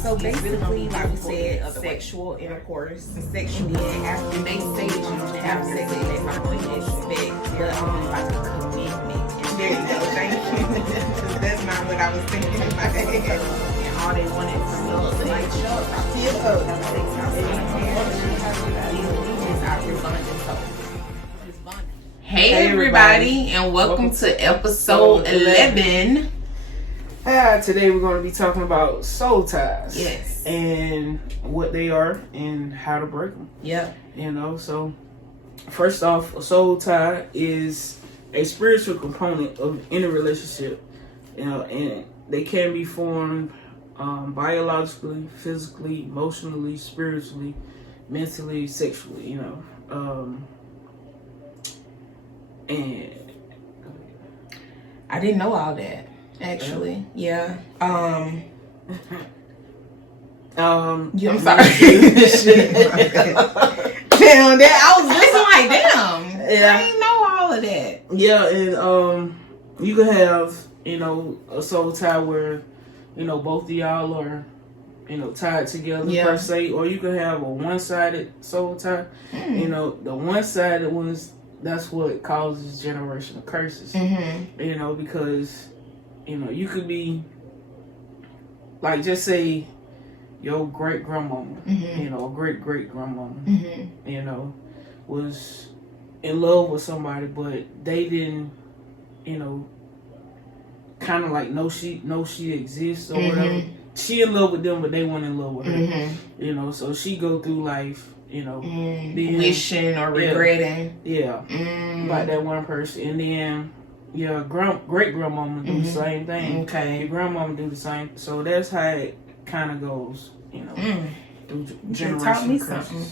So basically, like we said, sexual intercourse, sexual after they say that you have sex, they probably expect like a commitment. There you go, thank you. That's not what I was thinking in my head. And all they wanted from us, like, Hey everybody, and welcome to episode 11. Today we're going to be talking about soul ties. Yes. And what they are and how to break them. Yeah. So first off, a soul tie is a spiritual component of any relationship. And they can be formed biologically, physically, emotionally, spiritually, mentally, sexually, and I didn't know all that. Actually, yeah. I'm sorry. Damn, that I was listening like, damn. Yeah. I didn't know all of that. Yeah, and you can have, a soul tie where, both of y'all are, tied together per se, or you can have a one-sided soul tie. The one-sided ones, that's what causes generational curses. Because you could be, like, just say your great-grandmama, great-great-grandmama, was in love with somebody, but they didn't, kind of like know she exists or whatever. She in love with them, but they weren't in love with her. So she go through life, being, wishing or regretting. About that one person. And then your great-grandmama do the same thing. Okay. Your grandmama do the same. So that's how it kind of goes, through generational taught me curses. something.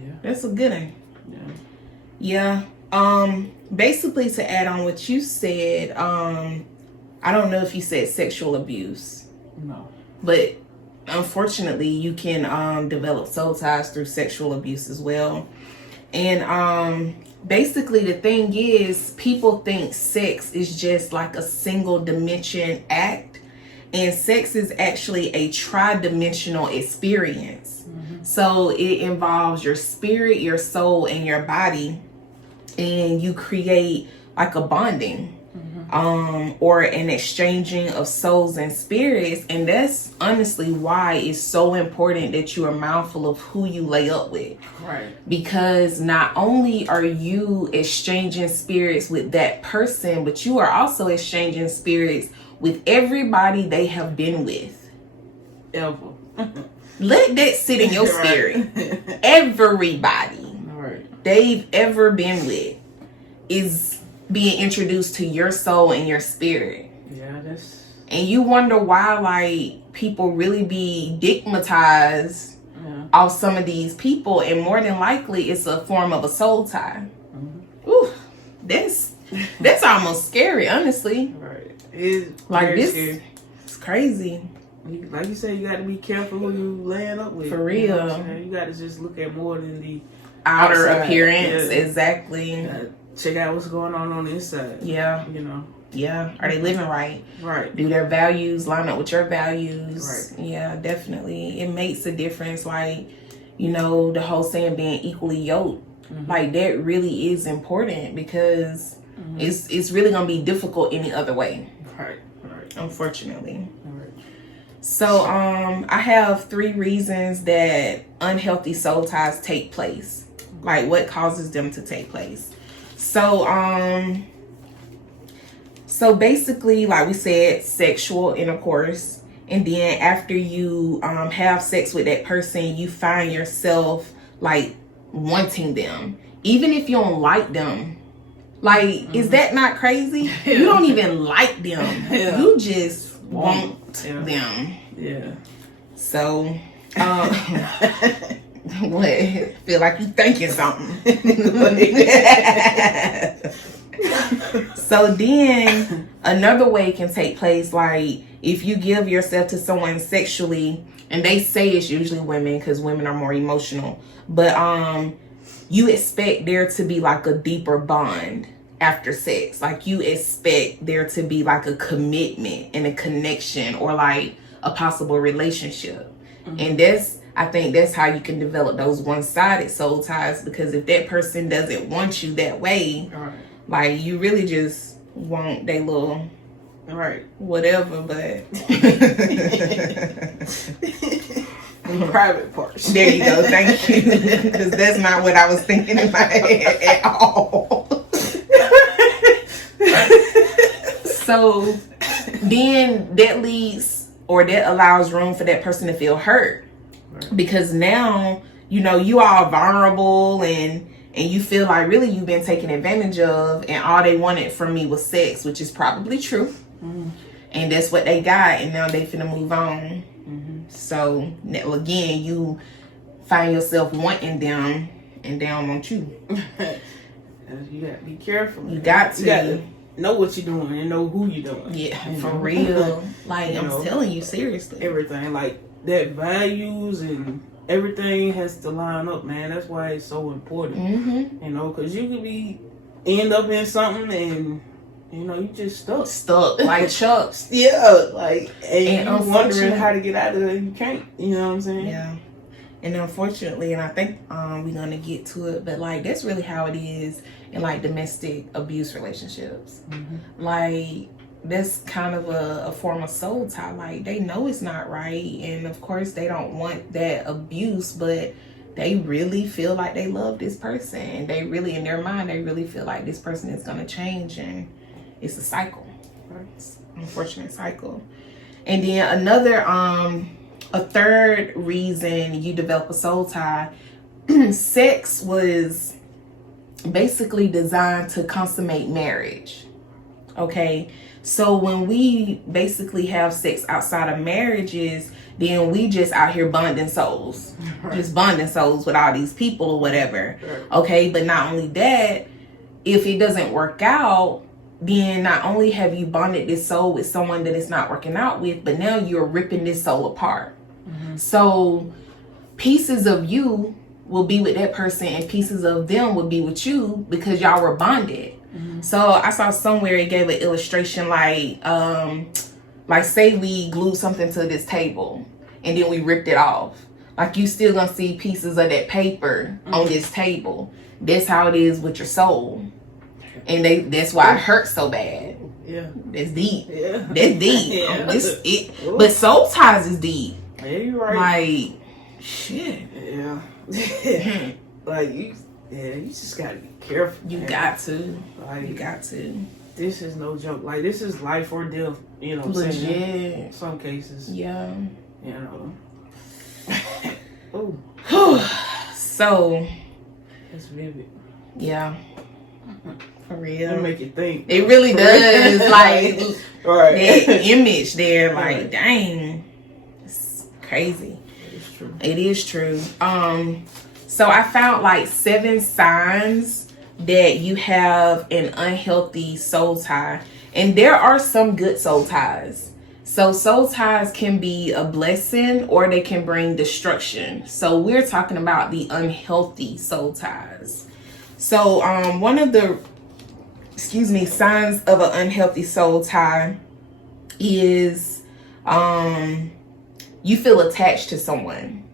Yeah. That's a good one. Yeah. Basically, to add on what you said, I don't know if you said sexual abuse. No. But unfortunately, you can develop soul ties through sexual abuse as well. And basically, the thing is, people think sex is just like a single dimension act. And sex is actually a tri-dimensional experience. So it involves your spirit, your soul, and your body. And you create like a bonding. Or an exchanging of souls and spirits. And that's honestly why it's so important that you are mindful of who you lay up with. Right. Because not only are you exchanging spirits with that person, but you are also exchanging spirits with everybody they have been with. Ever. Let that sit in your spirit. Everybody they've ever been with is being introduced to your soul and your spirit. Yeah, and you wonder why, like, people really be stigmatized off some of these people, and more than likely it's a form of a soul tie. Ooh, that's almost scary, honestly. Right. It's like this scary. It's crazy. Like you said, you got to be careful who you laying up with. For real. You got to just look at more than the outer outside appearance. Exactly. Check out what's going on the inside. Yeah. Yeah. Are they living right? Right. Do their values line up with your values? Right. Yeah, definitely. It makes a difference. Like, the whole saying being equally yoked. Like, that really is important because it's really going to be difficult any other way. Right. Unfortunately. Right. So, I have 3 reasons that unhealthy soul ties take place. Like, what causes them to take place. So basically, like we said, sexual intercourse. And then after you have sex with that person, you find yourself like wanting them. Even if you don't like them. Like, is that not crazy? You don't even like them. You just want them. Yeah. So, what? Feel like you thinking something. So then another way can take place, like if you give yourself to someone sexually, and they say it's usually women because women are more emotional, but you expect there to be like a deeper bond after sex. Like you expect there to be like a commitment and a connection, or like a possible relationship. And I think that's how you can develop those one-sided soul ties, because if that person doesn't want you that way, like you really just want they little whatever, but private parts. There you go, thank you. Because that's not what I was thinking in my head at all. So then that leads, or that allows room for that person to feel hurt. Because now, you know, you are vulnerable and you feel like really you've been taken advantage of, and all they wanted from me was sex, which is probably true. And that's what they got, and now they finna move on. So again, you find yourself wanting them and they don't want you. You gotta be careful. You got to know what you're doing and know who you're doing. Yeah, for real. Like, I'm telling you, seriously. Everything, like that values and everything has to line up, man. That's why it's so important. You know, because you could end up in something and, you know, you just stuck like Chucks. Like, and you wondering how to get out of it, you can't. You know what I'm saying? Yeah. And unfortunately, and I think we're gonna get to it, but like that's really how it is in like domestic abuse relationships. Like that's kind of a form of soul tie. Like they know it's not right, and of course they don't want that abuse, but they really feel like they love this person. They really, in their mind, they really feel like this person is gonna change, and it's a cycle. It's an unfortunate cycle. And then another a third reason you develop a soul tie, sex was basically designed to consummate marriage. Okay, so when we basically have sex outside of marriages, then we just out here bonding souls, just bonding souls with all these people or whatever. Okay, but not only that, if it doesn't work out, then not only have you bonded this soul with someone that it's not working out with, but now you're ripping this soul apart. So pieces of you will be with that person and pieces of them will be with you because y'all were bonded. So I saw somewhere it gave an illustration like say we glued something to this table and then we ripped it off. Like you still gonna see pieces of that paper on this table. That's how it is with your soul. And that's why it hurts so bad. Yeah. That's deep. Yeah. That's deep. But soul ties is deep. Yeah, you're right. Like, shit. Yeah. Like, you just gotta be careful. You got to. Like, you got to. This is no joke. Like, this is life or death, you know what I'm saying? In some cases. Yeah. You know. So. That's vivid. Yeah. For real. It make you think. It really does. Like, right. that image there, like, dang. It's crazy. It's true. It is true. So I found like 7 signs that you have an unhealthy soul tie. And there are some good soul ties. So soul ties can be a blessing or they can bring destruction. So we're talking about the unhealthy soul ties. So one of the signs of an unhealthy soul tie is you feel attached to someone.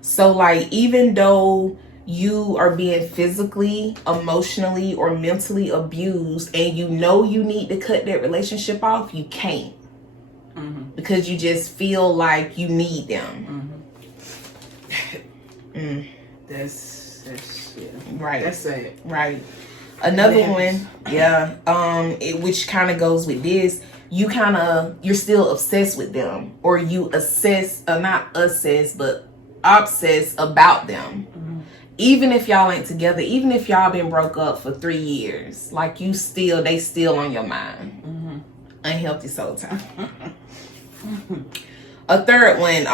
So like even though you are being physically, emotionally, or mentally abused and you know you need to cut that relationship off, you can't. Because you just feel like you need them. That's yeah. Right. That's sad. Right. Another one, which kind of goes with this, you're still obsessed with them, or you obsess about them. Even if y'all ain't together, even if y'all been broke up for 3 years, like they still on your mind. Unhealthy soul tie. A third one,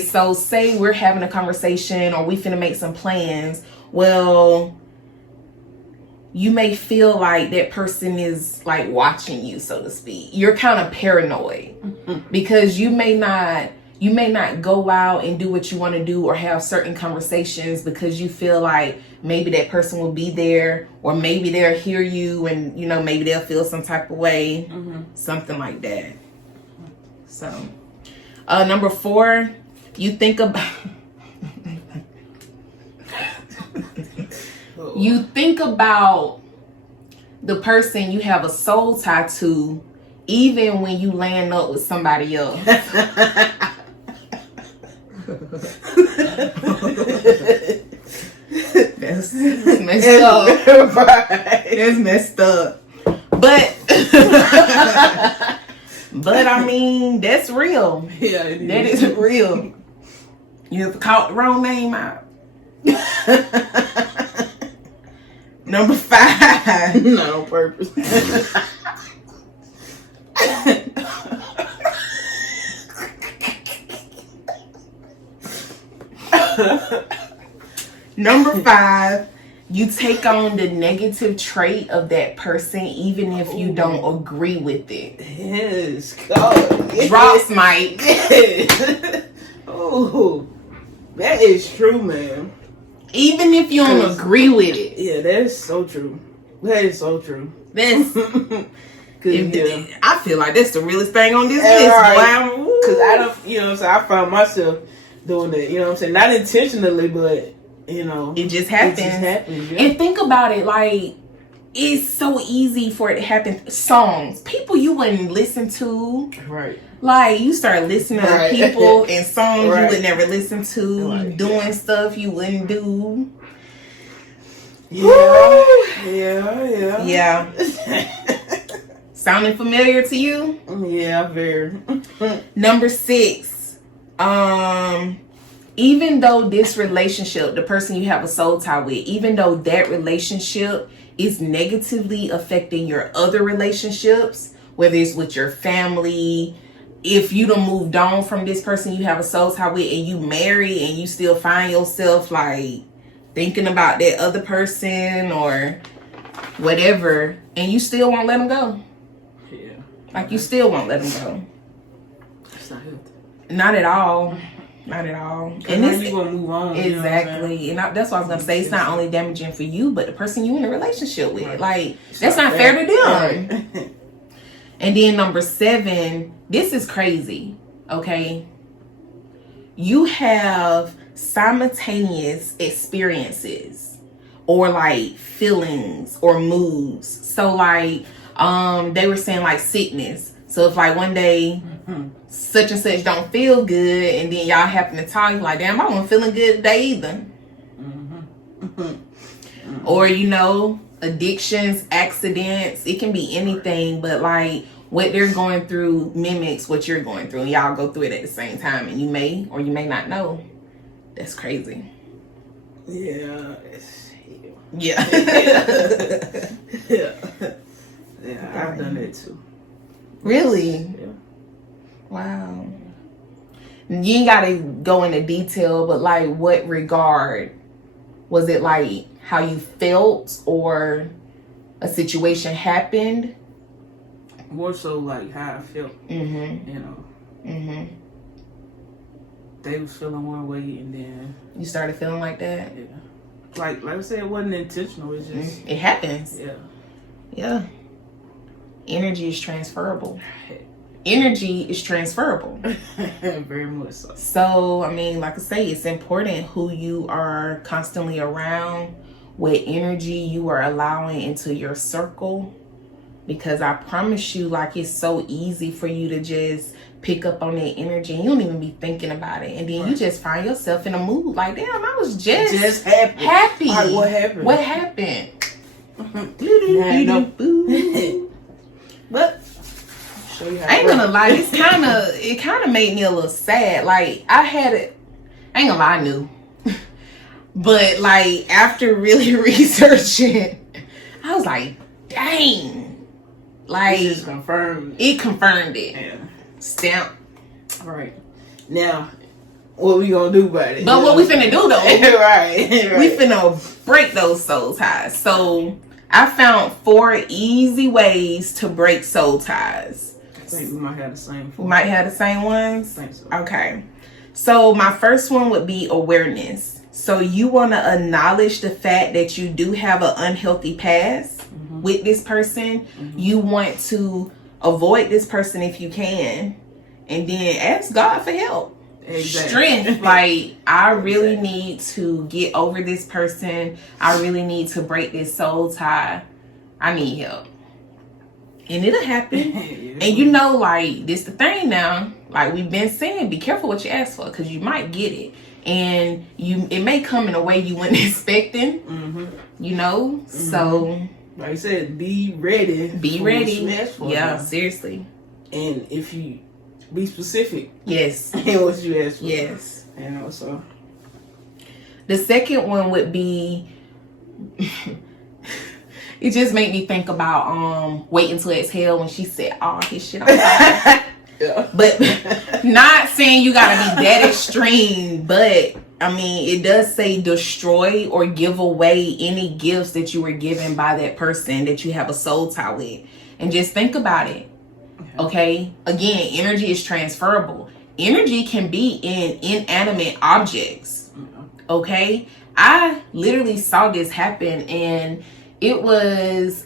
so say we're having a conversation or we finna make some plans. Well, you may feel like that person is like watching you, so to speak. You're kind of paranoid because you may not go out and do what you want to do or have certain conversations because you feel like maybe that person will be there, or maybe they'll hear you and, maybe they'll feel some type of way, something like that. So, number 4, you think about you think about the person you have a soul tie to, even when you land up with somebody else. That's messed up. Right. That's messed up. But I mean, that's real. Yeah, it is. That is real. You have caught the wrong name out. Number 5. Not on purpose. Number 5, you take on the negative trait of that person even if you don't agree with it. Yes, God. Yes. Drops, Mike. Yes. Oh, that is true, man. Even if you don't agree with it. Yeah, that's so true. That is so true. That's... Yeah. I feel like that's the realest thing on this list, right. boy. Because I don't, you know what I'm saying, I found myself doing that, you know what I'm saying? Not intentionally, but, you know. It just happens. Yeah. And think about it, like, it's so easy for it to happen. Songs, people you wouldn't listen to. Right. Like, you start listening to people and songs you would never listen to, Right. doing stuff you wouldn't do. Yeah. Yeah. Sounding familiar to you? Yeah, very. Number 6. Even though this relationship, the person you have a soul tie with, even though that relationship is negatively affecting your other relationships, whether it's with your family, if you done moved on from this person you have a soul tie with and you marry and you still find yourself like thinking about that other person or whatever, and you still won't let them go. Yeah. Like, you still won't let them go. That's not healthy. Not at all. Not at all. And then you gonna move on. Exactly. And that's what I was gonna say. It's not only damaging for you, but the person you in a relationship with. Right. Like, that's not fair to them. Right. And then number 7, this is crazy. Okay. You have simultaneous experiences or like feelings or moods. So like they were saying like sickness. So if like one day such and such don't feel good and then y'all happen to talk, you're like, damn, I wasn't feeling good today either. Or, you know, addictions, accidents, it can be anything, but like what they're going through mimics what you're going through, and y'all go through it at the same time, and you may or you may not know. That's crazy. Yeah. Yeah. Yeah, I've done that too. Really? Yeah. Wow. You ain't gotta go into detail, but like what regard? Was it like how you felt or a situation happened? More so like how I felt. Mm-hmm. You know. Mm-hmm. They was feeling one way and then You started feeling like that? yeah. Like I said, it wasn't intentional, it just It happens. yeah. Yeah. Energy is transferable. Energy is transferable. Very much so. So, I mean, like I say, it's important who you are constantly around, what energy you are allowing into your circle. Because I promise you, like, it's so easy for you to just pick up on that energy and you don't even be thinking about it. And then you just find yourself in a mood like, damn, I was just happy. Like, what happened? What happened? But I ain't gonna lie, it kind of made me a little sad. Like, I ain't gonna lie, I knew. But like, after really researching, I was like, dang. Like, it just confirmed. It confirmed it. Yeah. Stamp. All right. Now, what we gonna do about it? But what we finna do though? right. We finna break those soul ties. So I found 4 easy ways to break soul ties. I think we might have the same. We might have the same ones. I think so. Okay. So my first one would be awareness. So you want to acknowledge the fact that you do have an unhealthy past with this person. You want to avoid this person if you can. and then ask God for help. Exactly. Strength. Like, I really need to get over this person. I really need to break this soul tie. I need help. And it'll happen. And you know, like, this the thing now. Like we've been saying, be careful what you ask for, because you might get it. And it may come in a way you weren't expecting. You know? So like I said, be ready. Be ready. Yeah, seriously. And if you be specific. Yes. In what you ask for. Yes. You know, so. The second one would be, it just made me think about Waiting to Exhale when she said, "Oh, his shit on fire." Yeah. But not saying you gotta be that extreme, but I mean, it does say destroy or give away any gifts that you were given by that person that you have a soul tie with. And just think about it. Okay? Again, energy is transferable. Energy can be in inanimate objects. Okay? I literally saw this happen, and it was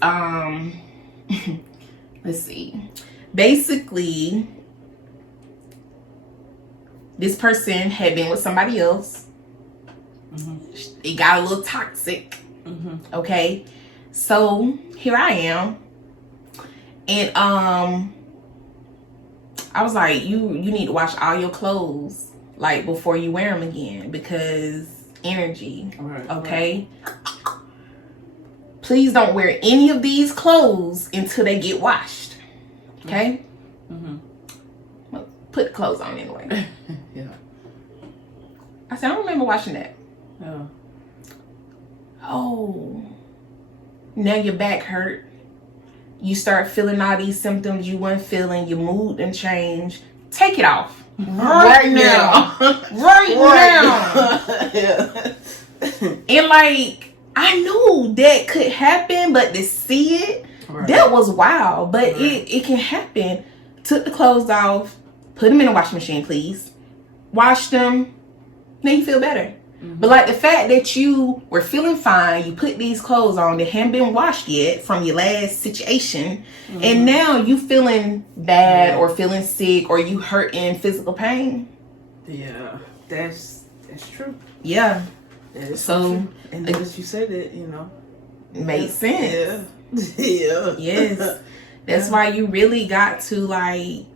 let's see. Basically, this person had been with somebody else. It got a little toxic. Okay? So, here I am. And I was like, you need to wash all your clothes, like, before you wear them again, because energy. Okay? Please don't wear any of these clothes until they get washed. Okay? Well, put the clothes on anyway. Yeah. I said, I don't remember washing that. Yeah. Oh. Now your back hurt. You start feeling all these symptoms you weren't feeling. Your mood and change. Take it off. Right now. Right now. Yeah. And like, I knew that could happen, but to see it, that was wild. But it can happen. Took the clothes off. Put them in the washing machine, please. Wash them. Now you feel better. But like the fact that you were feeling fine, you put these clothes on that hadn't been washed yet from your last situation, and now you feeling bad or feeling sick or you hurt in physical pain. Yeah, that's true. Yeah. That is so true. And as you said it, you know, makes sense. Yeah. Yes. That's why you really got to, like,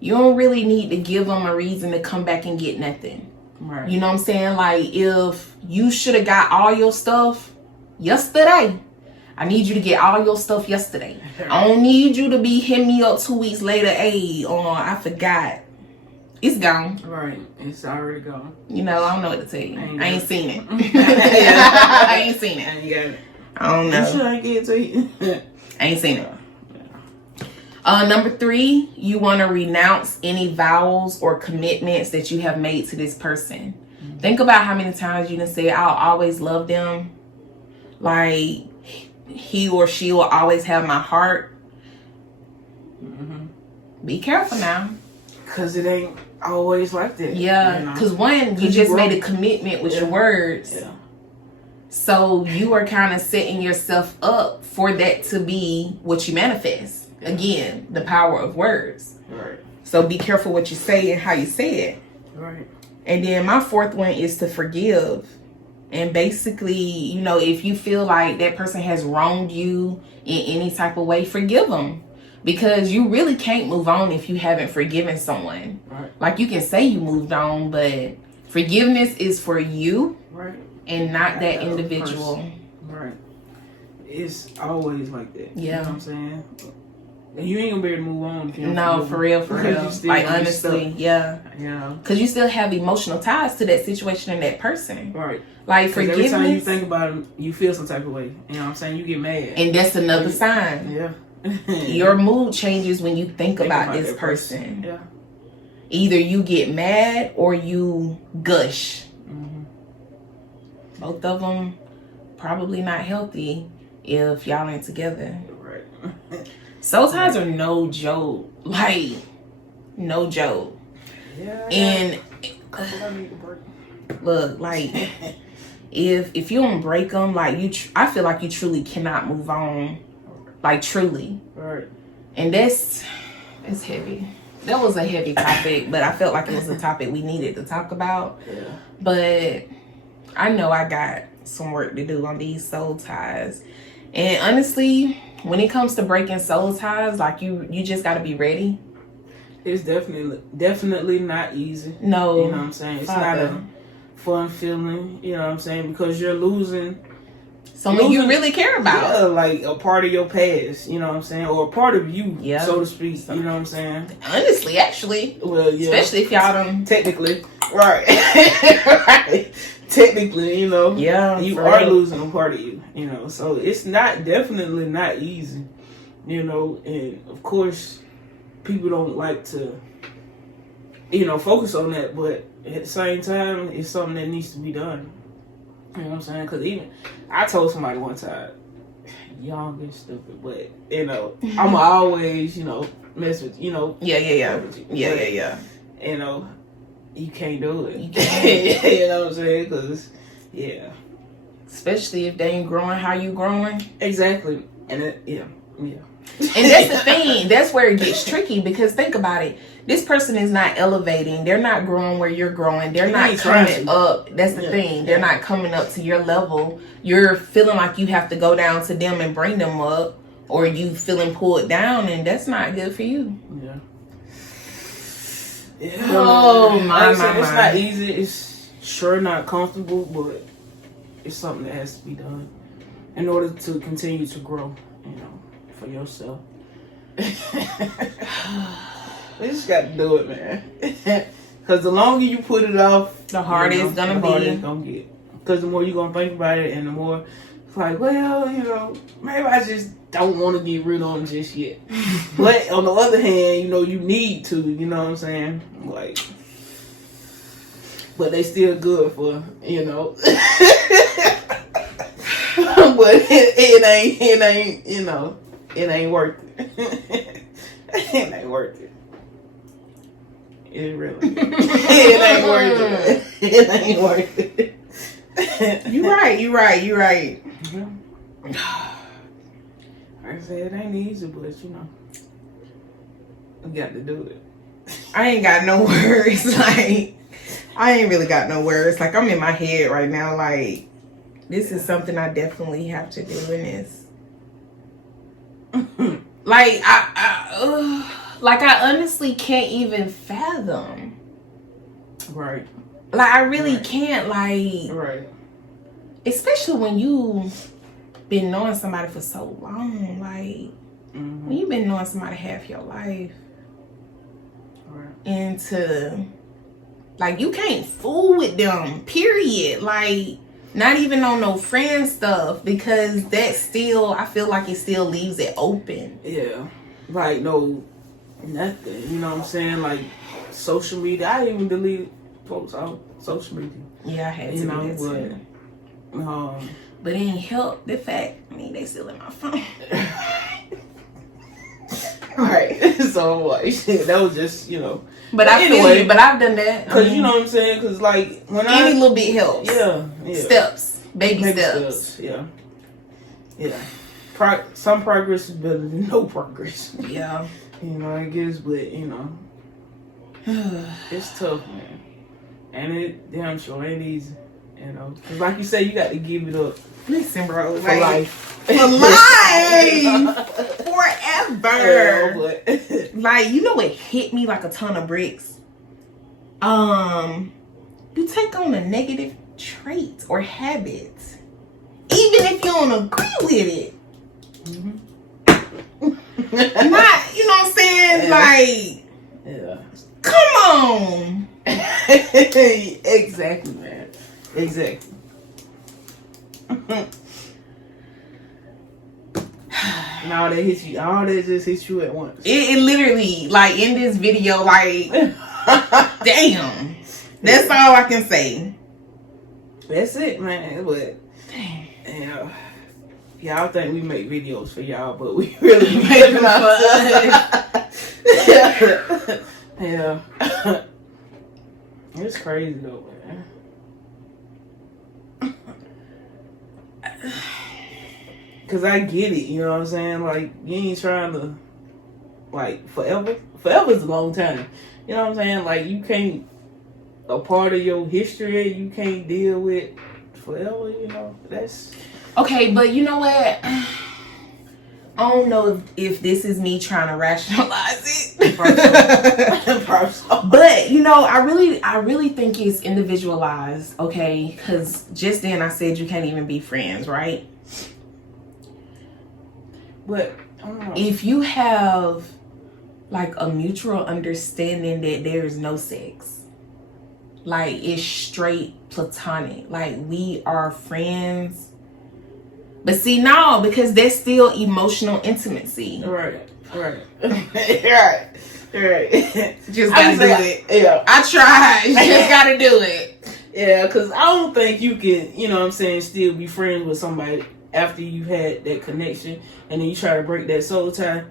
you don't really need to give them a reason to come back and get nothing. Right. You know what I'm saying? Like, if you should have got all your stuff yesterday, I need you to get all your stuff yesterday. I don't need you to be hitting me up 2 weeks later. Hey, I forgot. It's gone. Right. It's already gone. You know, I don't know what to tell you. I ain't seen it. Yeah. I ain't seen it. I ain't got it. I don't know. You sure I ain't get it to you? I ain't seen it. Number 3, you want to renounce any vows or commitments that you have made to this person. Think about how many times you done said, I'll always love them. Like, he or she will always have my heart. Be careful now. Because it ain't always like that. Yeah. Because one, you just made a commitment with your words. Yeah. So you are kind of setting yourself up for that to be what you manifest. Again, the power of words. Right. So be careful what you say and how you say it. Right. And then my 4th one is to forgive. And basically, you know, if you feel like that person has wronged you in any type of way, forgive them. Because you really can't move on if you haven't forgiven someone. Right. Like, you can say you moved on, but forgiveness is for you. Right. And not that individual. Person. Right. It's always like that. Yeah. You know what I'm saying? And you ain't gonna be able to move on. If you No, for real. Like, honestly, yeah. Yeah. Because you still have emotional ties to that situation and that person. Right. Like, forgiveness. Every time you think about it, you feel some type of way. You know what I'm saying? You get mad. And that's another sign. Yeah. Your mood changes when you think about this person. Yeah. Either you get mad or you gush. Both of them probably not healthy if y'all ain't together. Right. Soul ties are no joke. Like, no joke. Yeah. And look, like, if you don't break them, like, I feel like you truly cannot move on. Like, truly. Right. And that's heavy. that was a heavy topic, but I felt like it was a topic we needed to talk about. Yeah. But I know I got some work to do on these soul ties. And honestly, when it comes to breaking soul ties, like you just got to be ready. It's definitely not easy. No. You know what I'm saying? It's not a fun feeling, you know what I'm saying? Because you're losing someone you really care about. Yeah, like a part of your past, you know what I'm saying? Or a part of you, so to speak, you know what I'm saying? Honestly, actually. Well, yeah. Especially if y'all don't... Technically. Right. Right. Technically, you know. Yeah. You are losing a part of you, you know. So it's definitely not easy, you know. And of course, people don't like to, you know, focus on that. But at the same time, it's something that needs to be done. You know what I'm saying? Because even I told somebody one time, young and stupid, but you know, I'm always, you know, mess with, you know. Yeah. You know, you can't do it. You can't. You know what I'm saying? Because, yeah. Especially if they ain't growing how you growing. Exactly. And yeah. And that's the thing. That's where it gets tricky, because think about it. This person is not elevating. They're not growing where you're growing. They're not coming up. That's the thing. They're not coming up to your level. You're feeling like you have to go down to them and bring them up, or you feeling pulled down, and that's not good for you. Yeah. Yeah. Oh my. It's not easy. It's sure not comfortable, but it's something that has to be done in order to continue to grow, you know, for yourself. We just got to do it, man. Because the longer you put it off, the harder it's going to be. It's going to get. Because the more you're going to think about it, and the more it's like, well, you know, maybe I just don't want to get rid of them just yet. But on the other hand, you know, you need to, you know what I'm saying? Like, but they still good for, you know. But it ain't, you know, it ain't worth it. It ain't worth it. It really. It ain't worth it. It ain't worth it. You're right. Yeah. Like I said, it ain't easy, but you know, we got to do it. I ain't got no words. Like, I ain't really got no words. Like, I'm in my head right now. Like, this is something I definitely have to do, and it's like I honestly can't even fathom. Right. Like, I really can't. Like, right. Especially when you've been knowing somebody for so long. Like, when you've been knowing somebody half your life, right. And to, like, you can't fool with them. Period. Like, not even on no friend stuff, because that still, I feel like it still leaves it open. Yeah. Like, no, nothing. You know what I'm saying? Like, social media. I didn't even delete folks off social media. Yeah, I had to do that too. But it ain't help the fact, I mean, they still in my phone. Right. So, like, shit, that was just, you know. But anyway, but I've done that. Because, you know what I'm saying? Because, like, when any little bit helps. Yeah. Steps. Baby steps. Yeah. Some progress is better than no progress. Yeah. You know, I guess, but, you know, it's tough, man. And it damn sure ain't easy, you know. Because like you say, you got to give it up. Listen, bro. For life. For life! Forever. Yeah, like, you know what hit me like a ton of bricks? You take on a negative trait or habit, even if you don't agree with it. Not, you know what I'm saying? Like, yeah. Come on. Exactly, man. Exactly. And all that just hits you at once. It literally, like, in this video, like, damn. That's all I can say. That's it, man. But, yeah. Y'all think we make videos for y'all, but we really make them for us. Yeah. It's crazy though, man. Cause I get it, you know what I'm saying? Like, you ain't trying to like forever. Forever is a long time. You know what I'm saying? Like you can't, a part of your history you can't deal with forever. You know that's okay. But you know what? I don't know if this is me trying to rationalize it. But you know, I really think it's individualized, okay? Because just then I said you can't even be friends, right? But if you have like a mutual understanding that there is no sex, like it's straight platonic, like we are friends. But see, no, because there's still emotional intimacy. Right. Right. Just gotta do it. Yeah. I tried. You just gotta do it. Yeah, because I don't think you can, you know what I'm saying, still be friends with somebody after you've had that connection and then you try to break that soul tie.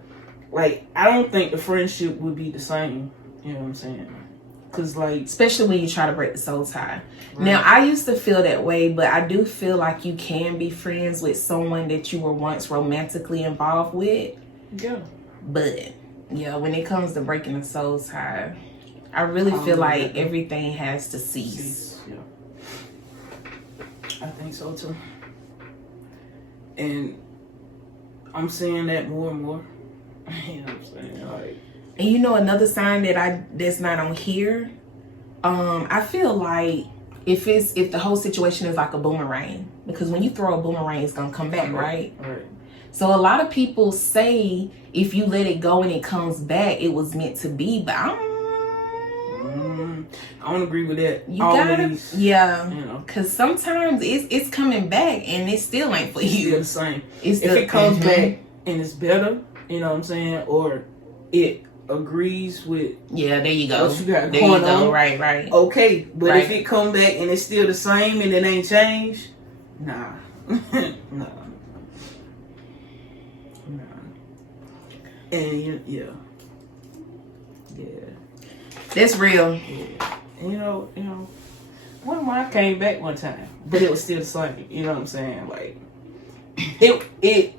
Like, I don't think the friendship would be the same. You know what I'm saying? Cause like, especially when you try to break the soul tie. Right. Now, I used to feel that way, but I do feel like you can be friends with someone that you were once romantically involved with. Yeah. But yeah, when it comes to breaking the soul tie, I really feel like everything has to cease. Yeah. I think so too. And I'm seeing that more and more. You know what I'm saying? Like, and you know another sign that's not on here, I feel like if the whole situation is like a boomerang, because when you throw a boomerang, it's gonna come back, right? Right. So a lot of people say if you let it go and it comes back, it was meant to be, but I don't agree with that. You gotta, yeah, you know, because sometimes it's coming back and it still ain't for you. Still the same. If it comes back and it's better, you know what I'm saying, or it agrees with there you go. What you got going on. Right. Okay, but if it come back and it's still the same and it ain't changed, nah. Nah. And yeah. That's real. Yeah. And, you know, one of mine came back one time, but it was still the same. You know what I'm saying? Like it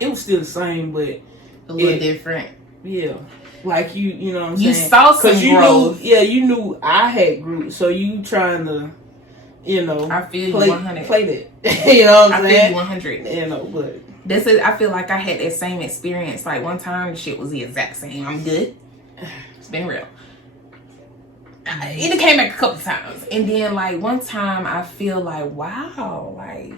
was still the same, but a little different. Yeah. Like you know what I'm saying? You saw some growth. You knew I had grew, so you trying to, you know, I feel you 100. Play that. You know what I'm saying? I feel you 100. You know, but I feel like I had that same experience. Like one time, the shit was the exact same. I'm good. It's been real. It came back a couple times, and then like one time, I feel like wow, like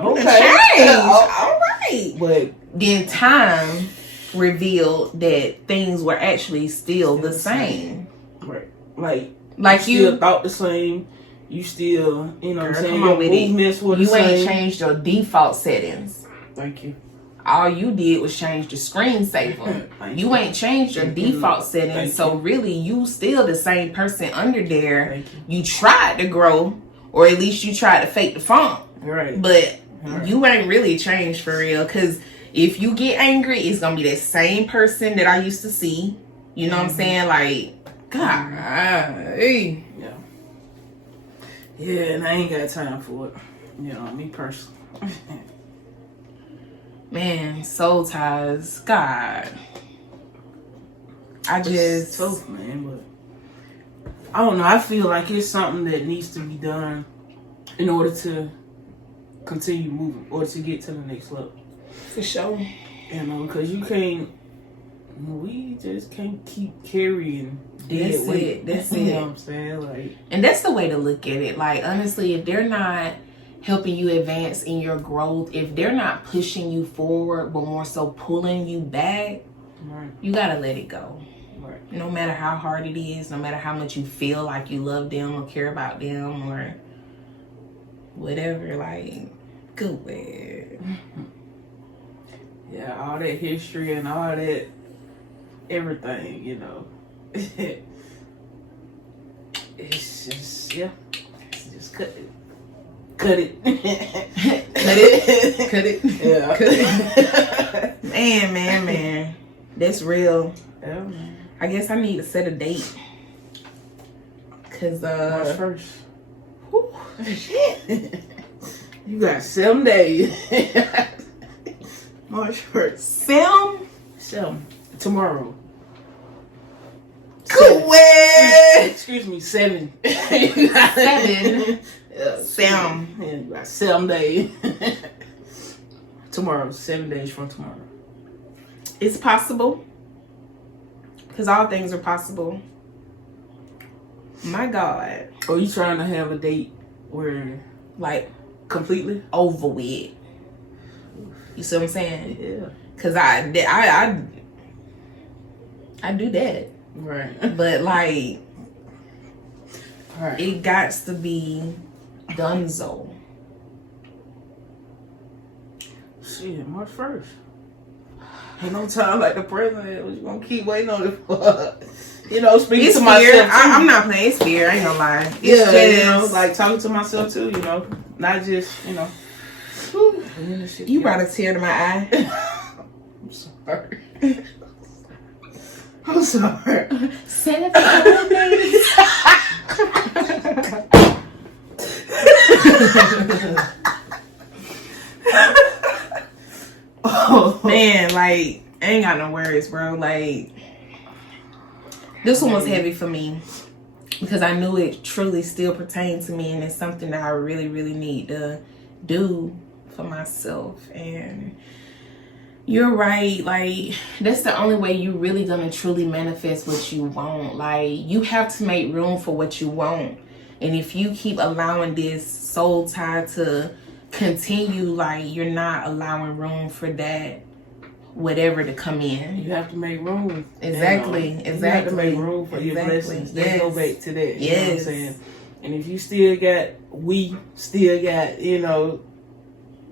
okay, all right, but then time revealed that things were actually still the same. Right. Like you still thought the same. You still, you know what I'm saying? Your movements were the same. You ain't changed your default settings. Thank you. All you did was change the screensaver. You ain't changed your default settings. So really, you still the same person under there. You tried to grow, or at least you tried to fake the funk. Right. But you ain't really changed for real. Because if you get angry, it's going to be that same person that I used to see. You know what I'm saying? Like, God. Hey. Yeah. Yeah, and I ain't got time for it. You know, me personally. Man, soul ties. God. It's tough, man, but I don't know. I feel like it's something that needs to be done in order to continue moving or to get to the next level. For sure. You know, because we just can't keep carrying dead weight. That's it. You know what I'm saying? Like, and that's the way to look at it. Like, honestly, if they're not helping you advance in your growth, if they're not pushing you forward, but more so pulling you back, you gotta let it go. Right. No matter how hard it is, no matter how much you feel like you love them or care about them or whatever, like, go with. Yeah, all that history and all that everything, you know. It's just, it's just cut it. Cut it. Cut it. Yeah. Cut it. Man. That's real. Yeah, man. I guess I need to set a date. Cause March 1st. Shit. You got 7 days. March 1st. Sam. Tomorrow. Good way. Excuse me, 7. 7. Yeah, Sam. Yeah, you got 7 days. Tomorrow, 7 days from tomorrow. It's possible. Because all things are possible. My God. Are you trying to have a date where, Like, completely over with? You see what I'm saying? Yeah. Because I do that. Right. But, like, Right. it got to be donezo. Shit, March 1st. Ain't no time like the president. What you gonna keep waiting on it for? You know, speaking It's to fear. myself. I'm not playing. It's fear. I ain't gonna lie. It's Yeah, just, you know, like talking to myself too. You know, not just whew, you brought a tear to my eye. I'm sorry. I'm sorry. 7 whole days. Oh Man, like, I ain't got no words, bro. Like, this one was heavy for me because I knew it truly still pertained to me, and it's something that I really, really need to do for myself. And you're right. Like, that's the only way you really gonna truly manifest what you want. Like, you have to make room for what you want. And if you keep allowing this soul tie to continue, like, you're not allowing room for that whatever to come in. You have to make room. Exactly. You have to make room for your blessings. Let's go back to that. You know what I'm saying? And if you still got, you know,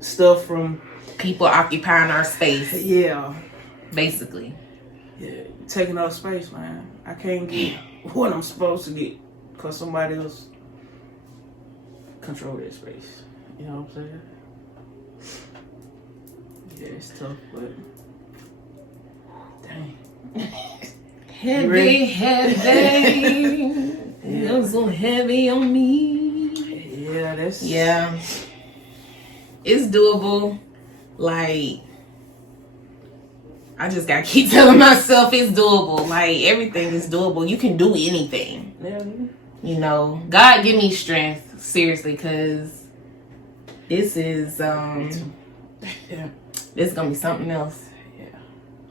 stuff from people occupying our space. Yeah. Basically. Yeah. Taking up space, man. I can't get what I'm supposed to get because somebody else control that space. You know what I'm saying? Yeah, it's tough, but dang. Heavy. You're so heavy on me. Yeah, that's... Yeah. It's doable. Like, I just gotta keep telling myself it's doable. Like, everything is doable. You can do anything. Yeah. You know, God give me strength, seriously, because this is yeah. This is gonna be something else. Yeah.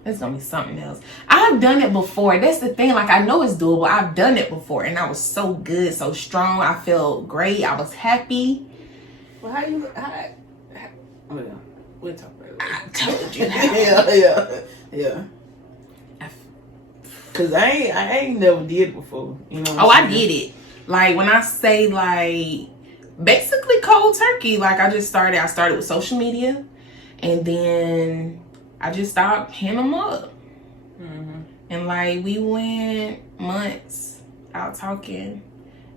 It's gonna be something else. I've done it before. That's the thing. Like, I know it's doable. I've done it before, and I was so good, so strong. I felt great. I was happy. Well, how oh yeah, we'll talk about it later. I told you. Yeah. Cause I ain't never did it before. You know. Oh, I did it. Like, when I say, like, basically cold turkey. Like, I started with social media, and then I just stopped hitting them up. Mm-hmm. And, like, we went months out talking,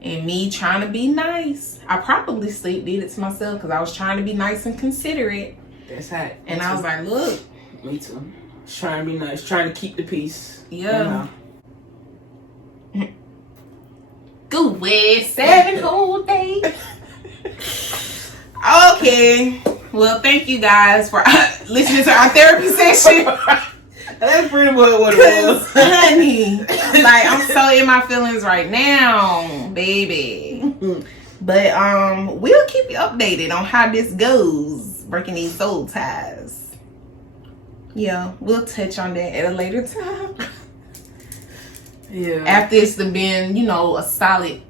and me trying to be nice. I probably did it to myself because I was trying to be nice and considerate. That's hot. And I was like, look. Me too. Trying to be nice, trying to keep the peace. Yeah. You know? Good way, 7 whole days. Okay. Well, thank you guys for listening to our therapy session. That's pretty much what it was. Honey, like, I'm so in my feelings right now, baby. But we'll keep you updated on how this goes, breaking these soul ties. Yeah, we'll touch on that at a later time. Yeah. After it's been, you know, a solid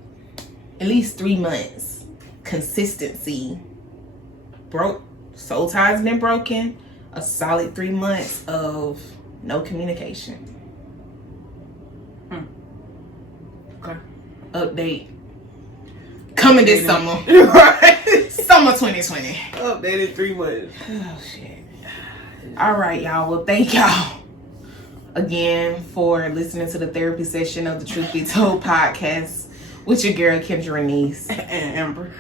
at least 3 months consistency. Soul ties been broken. A solid 3 months of no communication. Okay. Update. Coming this summer. Right. Summer 2020. Updated 3 months. Oh, shit. All right, y'all. Well, thank y'all again for listening to the therapy session of the Truth Be Told podcast with your girl, Kendra Niece. And Amber.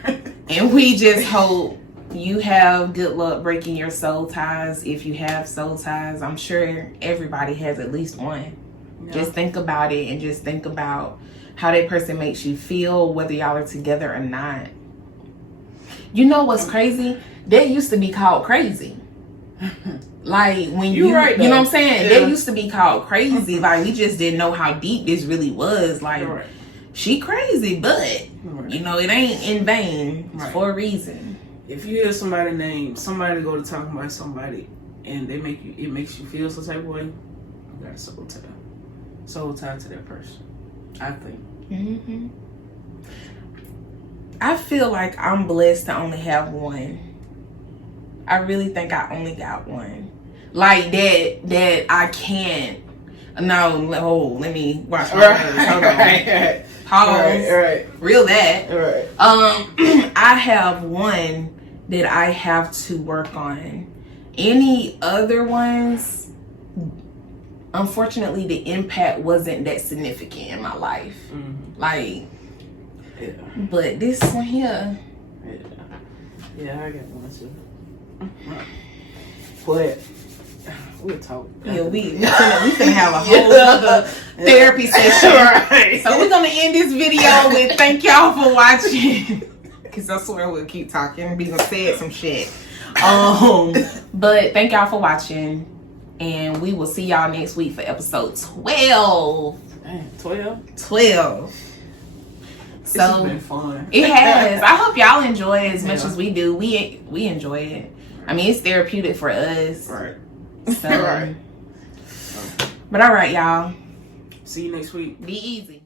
And we just hope you have good luck breaking your soul ties. If you have soul ties, I'm sure everybody has at least one. Yeah. Just think about it, and just think about how that person makes you feel, whether y'all are together or not. You know what's crazy? That used to be called crazy. Like when you know what I'm saying? Yeah. They used to be called crazy. Like we just didn't know how deep this really was. Like she crazy, but you know, it ain't in vain. It's for a reason. If you hear somebody name, somebody go to talking about somebody and it makes you feel some type of way, you got a soul tie to that person, I think. Mm-hmm. I feel like I'm blessed to only have one. I really think I only got one. Like that I can't. No, let me watch my words. Hold on. Pause. Right. Reel that. Right. I have one that I have to work on. Any other ones, unfortunately, the impact wasn't that significant in my life. Mm-hmm. Like, yeah. But this one here. Yeah, I got one too. But we'll talk. Yeah, we finna have a whole other therapy session. Right. So we're gonna end this video with thank y'all for watching. Cause I swear we'll keep talking. We gonna say some shit. But thank y'all for watching, and we will see y'all next week for episode 12. Dang, 12. So it's been fun. It has. I hope y'all enjoy it as much as we do. We enjoy it. I mean, it's therapeutic for us. Right. So, but all right, y'all. See you next week. Be easy.